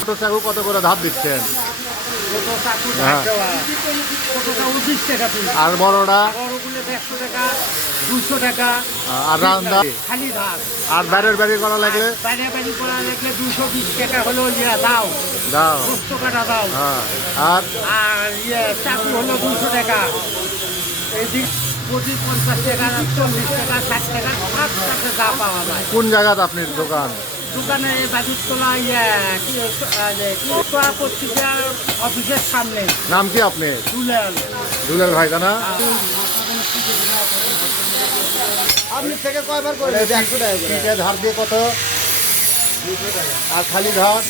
ছোট চাকু কত করে ধাপ দিচ্ছেন? হ্যাঁ। আর বড়টা? আর রান্দা খালি ধাপ। আর বাইরের বাড়ি করা লাগলে? বাইরে বাড়ি করা লাগলে 220 টাকা হলো দাও, দাও। গোস্ত কাটা দাও। হ্যাঁ। আর আর চাকু হলো 200 টাকা। এদিক প্রতি 50 টাকা, 40 টাকা, 60 টাকা সব টাকা যা পাওয়া যায়। কোন জায়গাতে আপনার দোকান? দোকানে বাজুতলা পত্রিকা অফিসের সামনে। নাম কি আপনি? দুলাল। দুলাল ভাই না? আপনি থেকে কয়বার করে 100 টাকা করে। ঠিক আছে, ধার দিয়ে কত? আর খালি ধার?